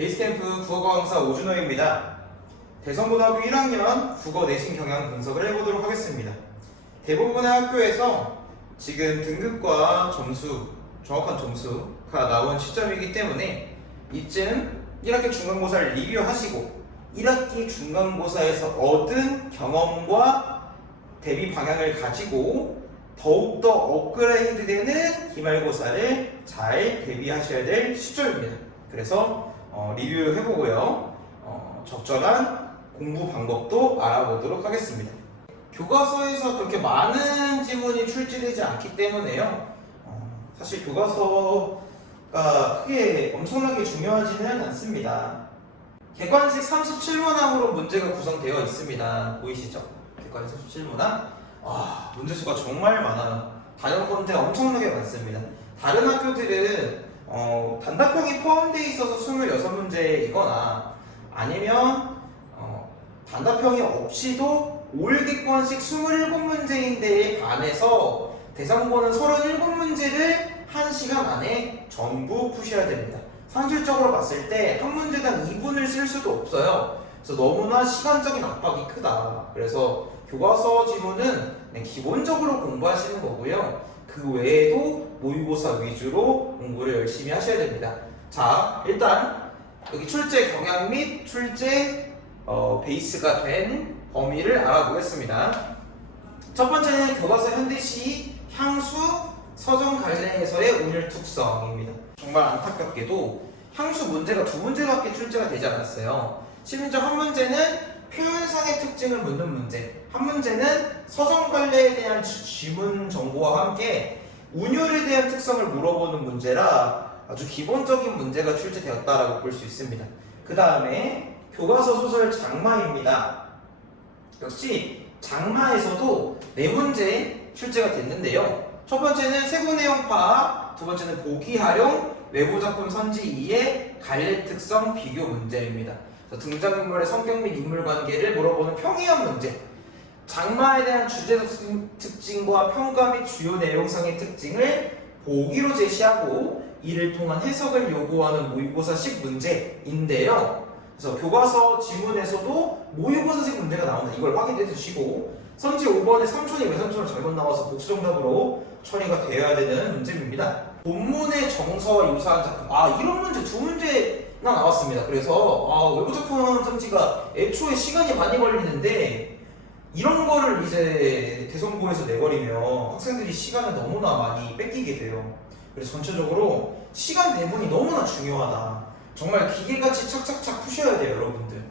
베이스캠프 국어 강사 오준호입니다. 대성고등학교 1학년 국어 내신 경향 분석을 해보도록 하겠습니다. 대부분의 학교에서 지금 등급과 점수, 정확한 점수가 나온 시점이기 때문에 이쯤 1학기 중간고사를 리뷰하시고 1학기 중간고사에서 얻은 경험과 대비 방향을 가지고 더욱더 업그레이드되는 기말고사를 잘 대비하셔야 될 시점입니다. 그래서 리뷰해보고요. 적절한 공부 방법도 알아보도록 하겠습니다. 교과서에서 그렇게 많은 지문이 출제되지 않기 때문에요. 사실 교과서가 크게 엄청나게 중요하지는 않습니다. 객관식 37문항으로 문제가 구성되어 있습니다. 보이시죠? 객관식 37문항. 문제수가 정말 많아요. 단연컨대 엄청나게 많습니다. 다른 학교들은 단답형이 포함되어 있어서 26문제이거나 아니면 단답형이 없이도 올 객관식 27문제인데에 반해서 대상고는 37문제를 1시간 안에 전부 푸셔야 됩니다. 산술적으로 봤을 때 한 문제당 2분을 쓸 수도 없어요. 그래서 너무나 시간적인 압박이 크다. 그래서 교과서 지문은 기본적으로 공부하시는 거고요. 그 외에도 모의고사 위주로 공부를 열심히 하셔야 됩니다. 자, 일단 여기 출제 경향 및 출제 베이스가 된 범위를 알아보겠습니다. 첫 번째는 교과서 현대시 향수 서정 갈래에서의 운율 특성입니다. 정말 안타깝게도 향수 문제가 2문제밖에 출제가 되지 않았어요. 심지어 한 문제는 표현상의 특징을 묻는 문제, 한 문제는 서정 갈래에 대한 지문 정보와 함께 운율에 대한 특성을 물어보는 문제라 아주 기본적인 문제가 출제되었다라고 볼 수 있습니다. 그 다음에 교과서 소설 장마입니다. 역시 장마에서도 4문제 출제가 됐는데요. 첫 번째는 세부 내용 파악, 두 번째는 보기 활용, 외부 작품 선지 2의 갈래 특성 비교 문제입니다. 등장인물의 성격 및 인물 관계를 물어보는 평이한 문제, 장마에 대한 주제 특징과 평가 및 주요 내용상의 특징을 보기로 제시하고 이를 통한 해석을 요구하는 모의고사식 문제인데요. 그래서 교과서 지문에서도 모의고사식 문제가 나온다. 이걸 확인해 주시고 선지 5번에 삼촌이 외삼촌을 잘못 나와서 복수정답으로 처리가 되어야 되는 문제입니다. 본문의 정서와 유사한 작품. 이런 문제 2문제나 나왔습니다. 그래서 외부 작품 선지가 애초에 시간이 많이 걸리는데 이런 거를 이제 대성고에서 내버리면 학생들이 시간을 너무나 많이 뺏기게 돼요. 그래서 전체적으로 시간 배분이 너무나 중요하다. 정말 기계같이 착착착 푸셔야 돼요, 여러분들.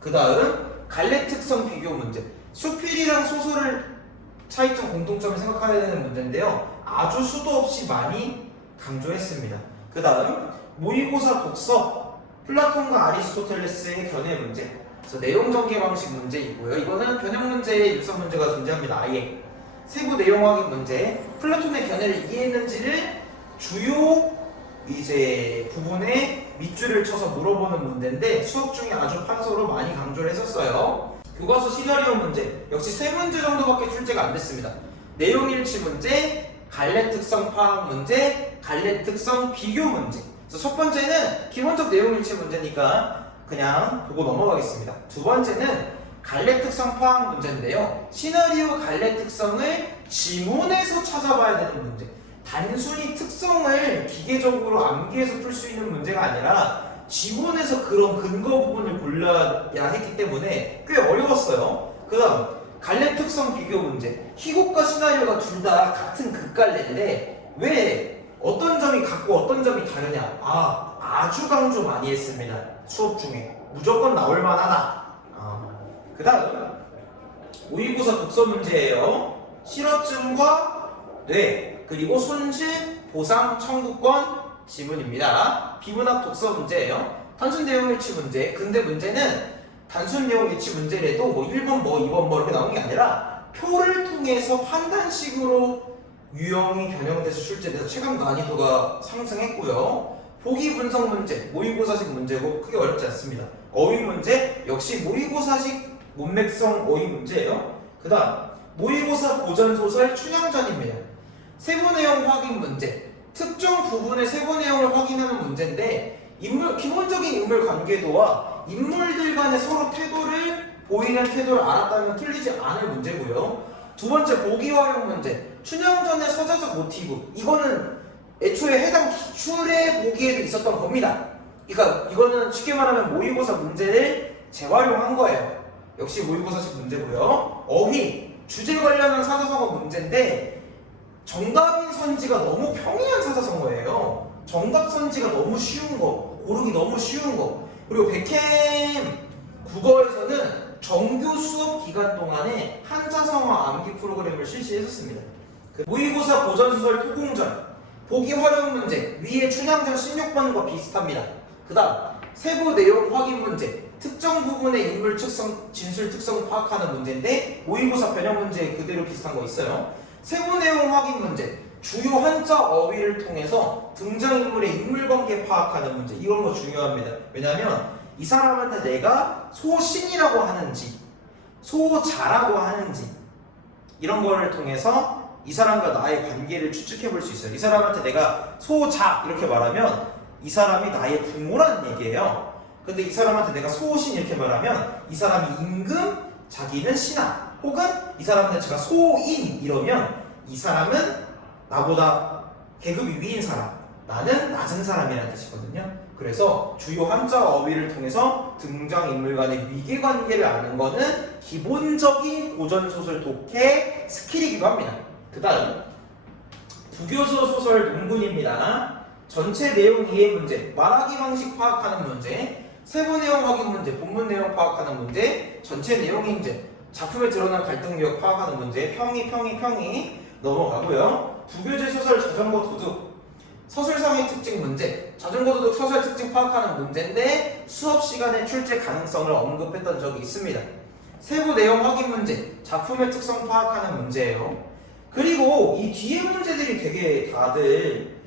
그 다음 갈래 특성 비교 문제. 수필이랑 소설을 차이점 공통점을 생각해야 되는 문제인데요. 아주 수도 없이 많이 강조했습니다. 그 다음 모의고사 독서 플라톤과 아리스토텔레스의 견해 문제. 그래서 내용 전개 방식 문제이고요. 이거는 변형 문제에 유사 문제가 존재합니다. 아예 세부 내용 확인 문제. 플라톤의 견해를 이해했는지를 주요 부분에 밑줄을 쳐서 물어보는 문제인데 수업 중에 아주 판서로 많이 강조를 했었어요. 교과서 시나리오 문제 역시 3문제 정도밖에 출제가 안 됐습니다. 내용 일치 문제, 갈래 특성 파악 문제, 갈래 특성 비교 문제. 그래서 첫 번째는 기본적 내용 일치 문제니까 그냥 보고 넘어가겠습니다. 두 번째는 갈래 특성 파악 문제인데요. 시나리오 갈래 특성을 지문에서 찾아봐야 되는 문제. 단순히 특성을 기계적으로 암기해서 풀 수 있는 문제가 아니라 지문에서 그런 근거 부분을 골라야 했기 때문에 꽤 어려웠어요. 그 다음 갈래 특성 비교 문제. 희곡과 시나리오가 둘 다 같은 극갈래인데 왜 어떤 점이 같고 어떤 점이 다르냐. 아주 강조 많이 했습니다. 수업 중에 무조건 나올 만하다. 그 다음 모의고사 독서 문제예요. 실어증과 뇌 그리고 손실 보상 청구권 지문입니다. 비문학 독서 문제예요. 단순 내용 일치 문제. 근데 문제는 단순 내용 일치 문제라도 1번 2번 이렇게 나오는 게 아니라 표를 통해서 판단식으로 유형이 변형돼서 출제돼서 체감 난이도가 상승했고요. 보기 분석 문제, 모의고사식 문제고 크게 어렵지 않습니다. 어휘 문제 역시 모의고사식 문맥성 어휘 문제예요. 그 다음 모의고사 고전소설 춘향전입니다. 세부 내용 확인 문제. 특정 부분의 세부 내용을 확인하는 문제인데 기본적인 인물 관계도와 인물들 간의 서로 보이는 태도를 알았다면 틀리지 않을 문제고요. 두 번째, 보기 활용 문제. 춘향전의 서자적 모티브. 이거는 애초에 해당 기출의 보기에도 있었던 겁니다. 그러니까 이거는 쉽게 말하면 모의고사 문제를 재활용한 거예요. 역시 모의고사식 문제고요. 어휘, 주제 관련한 사자성어 문제인데 정답인 선지가 너무 평이한 사자성어예요. 정답 선지가 너무 쉬운 거, 고르기 너무 쉬운 거. 그리고 백캠 국어에서는 정규 수업 기간 동안에 한자성어 암기 프로그램을 실시했었습니다. 모의고사 고전소설 토공전, 보기 활용 문제, 위에 춘향전 16번과 비슷합니다. 그 다음 세부 내용 확인 문제, 특정 부분의 인물 특성, 진술 특성 파악하는 문제인데 모의고사 변형 문제 그대로 비슷한 거 있어요. 세부 내용 확인 문제, 주요 한자 어휘를 통해서 등장인물의 인물관계 파악하는 문제. 이런 거 중요합니다. 왜냐하면 이 사람한테 내가 소신이라고 하는지 소자라고 하는지 이런 거를 통해서 이 사람과 나의 관계를 추측해 볼 수 있어요. 이 사람한테 내가 소자 이렇게 말하면 이 사람이 나의 부모라는 얘기예요. 근데 이 사람한테 내가 소신 이렇게 말하면 이 사람이 임금, 자기는 신하. 혹은 이 사람한테 제가 소인 이러면 이 사람은 나보다 계급이 위인 사람, 나는 낮은 사람이라는 뜻이거든요. 그래서 주요 한자 어휘를 통해서 등장인물 간의 위계관계를 아는 거는 기본적인 고전소설 독해 스킬이기도 합니다. 그 다음 부교수 소설 논문입니다. 전체 내용 이해 문제, 말하기 방식 파악하는 문제, 세부 내용 확인 문제, 본문 내용 파악하는 문제, 전체 내용 인제, 작품에 드러난 갈등 유형 파악하는 문제, 평이 넘어가고요. 부교재 소설 자전거 도둑, 서술상의 특징 문제, 자전거 도둑 서술 특징 파악하는 문제인데 수업 시간에 출제 가능성을 언급했던 적이 있습니다. 세부 내용 확인 문제, 작품의 특성 파악하는 문제예요. 그리고 이 뒤에 문제들이 되게 다들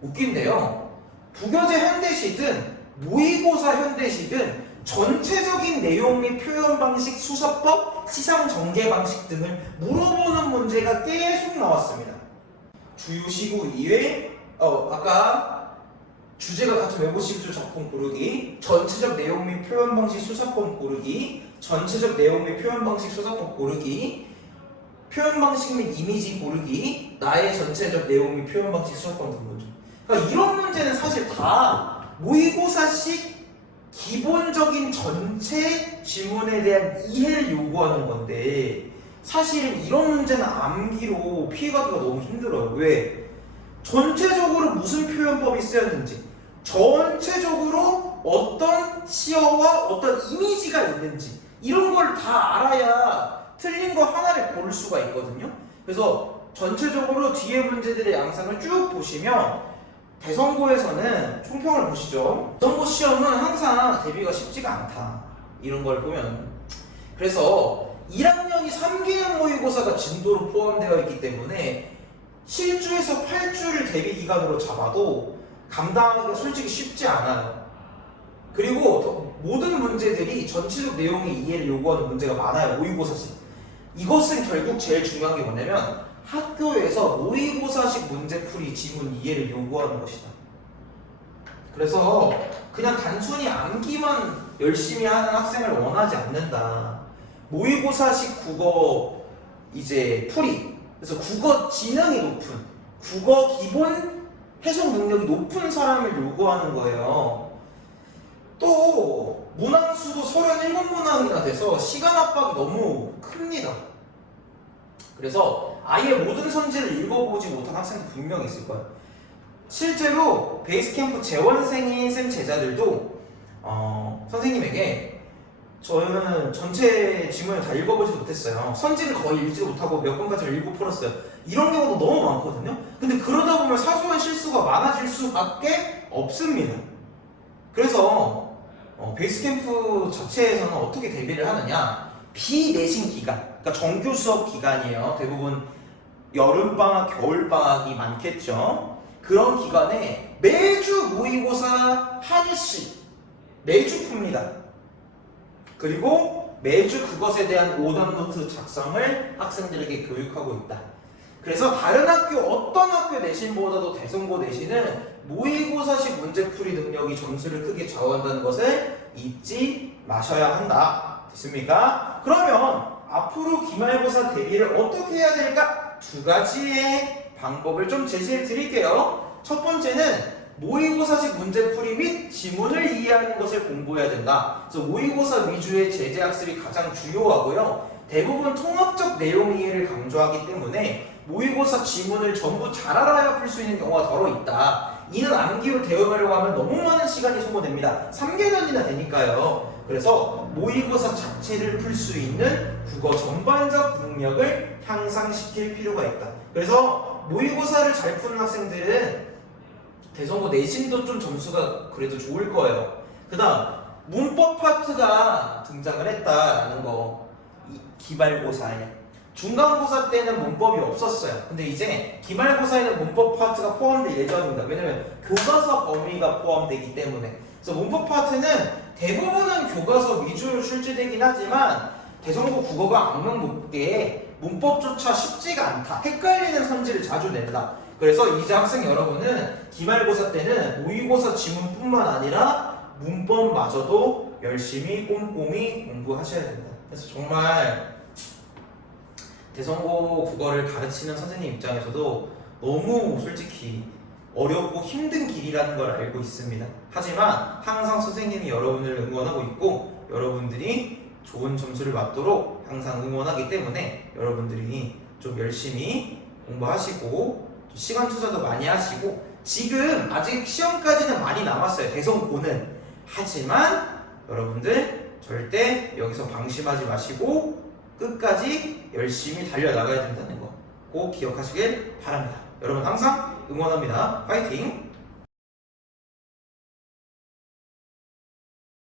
웃긴데요. 부교재 현대시든 모의고사 현대시든 전체적인 내용 및 표현 방식, 수사법, 시상 전개 방식 등을 물어보는 문제가 계속 나왔습니다. 주요 시구 이외, 아까 주제가 같은 외부 시구 작품 고르기, 전체적 내용 및 표현 방식 수사법 고르기, 전체적 내용 및 표현 방식 수사법 고르기, 표현 방식 및 이미지 고르기, 나의 전체적 내용 및 표현 방식 수사법 등 문제. 그러니까 이런 문제는 사실 다 모의고사식 기본적인 전체 지문에 대한 이해를 요구하는 건데 사실 이런 문제는 암기로 피해가기가 너무 힘들어요. 왜? 전체적으로 무슨 표현법이 쓰였는지, 전체적으로 어떤 시어와 어떤 이미지가 있는지 이런 걸 다 알아야 틀린 거 하나를 고를 수가 있거든요. 그래서 전체적으로 뒤에 문제들의 양상을 쭉 보시면 대선고에서는 총평을 보시죠. 대선고 시험은 항상 대비가 쉽지가 않다. 이런 걸 보면. 그래서 1학년이 3기능 모의고사가 진도로 포함되어 있기 때문에 7주에서 8주를 대비 기간으로 잡아도 감당하기가 솔직히 쉽지 않아요. 그리고 모든 문제들이 전체적 내용의 이해를 요구하는 문제가 많아요. 모의고사식. 이것은 결국 제일 중요한 게 뭐냐면 학교에서 모의고사식 문제풀이 지문 이해를 요구하는 것이다. 그래서 그냥 단순히 암기만 열심히 하는 학생을 원하지 않는다. 모의고사식 국어 이제 풀이, 그래서 국어 지능이 높은, 국어 기본 해석 능력이 높은 사람을 요구하는 거예요. 또 문항수도 37문항이나 돼서 시간 압박이 너무 큽니다. 그래서 아예 모든 선지를 읽어보지 못한 학생도 분명히 있을 거예요. 실제로 베이스캠프 재원생인 쌤 제자들도 선생님에게 저는 전체 지문을 다 읽어보지 못했어요. 선지를 거의 읽지 못하고 몇 번까지를 읽고 풀었어요. 이런 경우도 너무 많거든요. 근데 그러다 보면 사소한 실수가 많아질 수밖에 없습니다. 그래서 베이스캠프 자체에서는 어떻게 대비를 하느냐, 비내신 기간, 그러니까 정규 수업 기간이에요. 대부분 여름방학, 겨울방학이 많겠죠. 그런 기간에 매주 모의고사 1시 매주 풉니다. 그리고 매주 그것에 대한 오답노트 작성을 학생들에게 교육하고 있다. 그래서 다른 학교 어떤 학교 내신보다도 대선고 내신은 모의고사식 문제풀이 능력이 점수를 크게 좌우한다는 것을 잊지 마셔야 한다. 됐습니까? 그러면 앞으로 기말고사 대비를 어떻게 해야 될까? 두 가지의 방법을 좀 제시해 드릴게요. 첫 번째는 모의고사식 문제풀이 및 지문을 이해하는 것을 공부해야 된다. 그래서 모의고사 위주의 제재학습이 가장 주요하고요. 대부분 통합적 내용 이해를 강조하기 때문에 모의고사 지문을 전부 잘 알아야 풀 수 있는 경우가 더러 있다. 이는 암기로 대응하려고 하면 너무 많은 시간이 소모됩니다. 3개년이나 되니까요. 그래서 모의고사 자체를 풀 수 있는 국어 전반적 능력을 향상시킬 필요가 있다. 그래서 모의고사를 잘 푸는 학생들은 대성고 내신도 좀 점수가 그래도 좋을 거예요. 그 다음 문법 파트가 등장을 했다라는 거. 기말고사에 중간고사 때는 문법이 없었어요. 근데 이제 기말고사에는 문법 파트가 포함될 예정입니다. 왜냐면 교과서 범위가 포함되기 때문에. 그래서 문법 파트는 대부분은 교과서 위주로 출제되긴 하지만 대성고 국어가 악명 높게 문법조차 쉽지가 않다. 헷갈리는 선지를 자주 낸다. 그래서 이제 학생 여러분은 기말고사 때는 모의고사 지문뿐만 아니라 문법마저도 열심히 꼼꼼히 공부하셔야 된다. 그래서 정말 대성고 국어를 가르치는 선생님 입장에서도 너무 솔직히 어렵고 힘든 길이라는 걸 알고 있습니다. 하지만 항상 선생님이 여러분을 응원하고 있고 여러분들이 좋은 점수를 받도록 항상 응원하기 때문에 여러분들이 좀 열심히 공부하시고 시간 투자도 많이 하시고 지금 아직 시험까지는 많이 남았어요. 대성고는. 하지만 여러분들 절대 여기서 방심하지 마시고 끝까지 열심히 달려나가야 된다는 거 꼭 기억하시길 바랍니다. 여러분 항상 응원합니다. 파이팅!